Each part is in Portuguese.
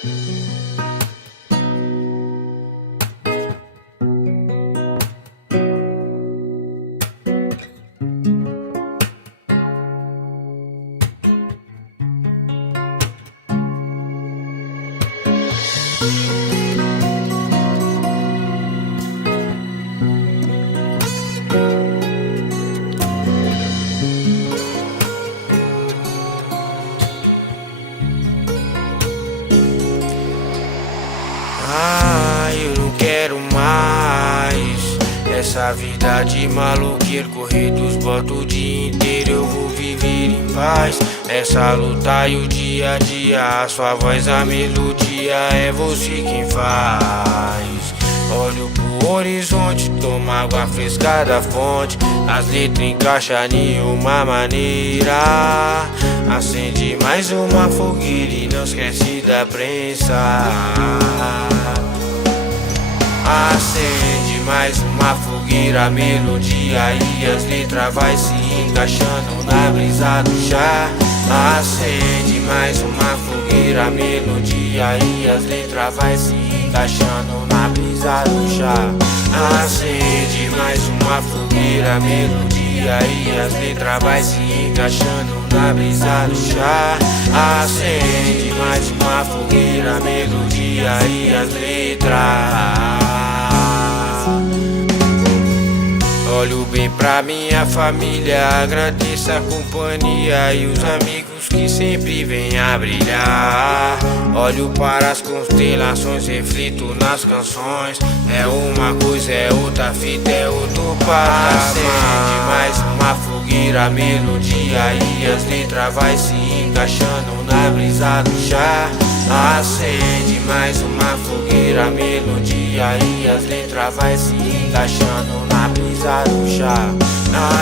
Eu não quero mais essa vida de maluqueiro, correr dos botos o dia inteiro. Eu vou viver em paz nessa luta e o dia a dia. A sua voz, a melodia, é você quem faz. Olho pro horizonte, tomo água fresca da fonte. As letras encaixam em uma maneira. Acende mais uma fogueira e não esquece da prensa. Acende mais uma fogueira, a melodia e as letras vai se encaixando na brisa do chá. Acende mais uma fogueira, a melodia e as letras vai se encaixando na brisa do chá. Acende mais uma fogueira, a melodia e as letras vai se encaixando na brisa do chá. Acende mais uma fogueira, a melodia e as letras. Olho bem pra minha família, agradeço a companhia e os amigos que sempre vêm a brilhar. Olho para as constelações, reflito nas canções. É uma coisa, é outra fita, é outro patamar. Acende mais uma fogueira, a melodia e as letras vai se encaixando na brisa do chá. Acende mais uma fogueira, a melodia e as letras vai se encaixando na brisa do chá.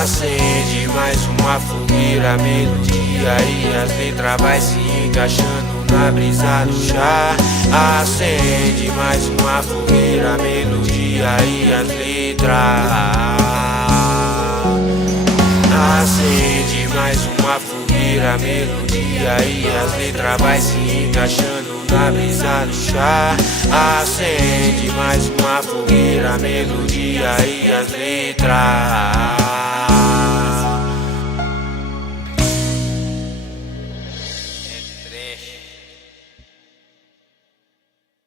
Acende mais uma fogueira, a melodia e as letras vai se encaixando na brisa do chá. Acende mais uma fogueira, a melodia e as letras. Acende mais uma fogueira, a melodia e as letras vai se encaixando na brisa do chá. Acende mais uma fogueira, a melodia e as letras.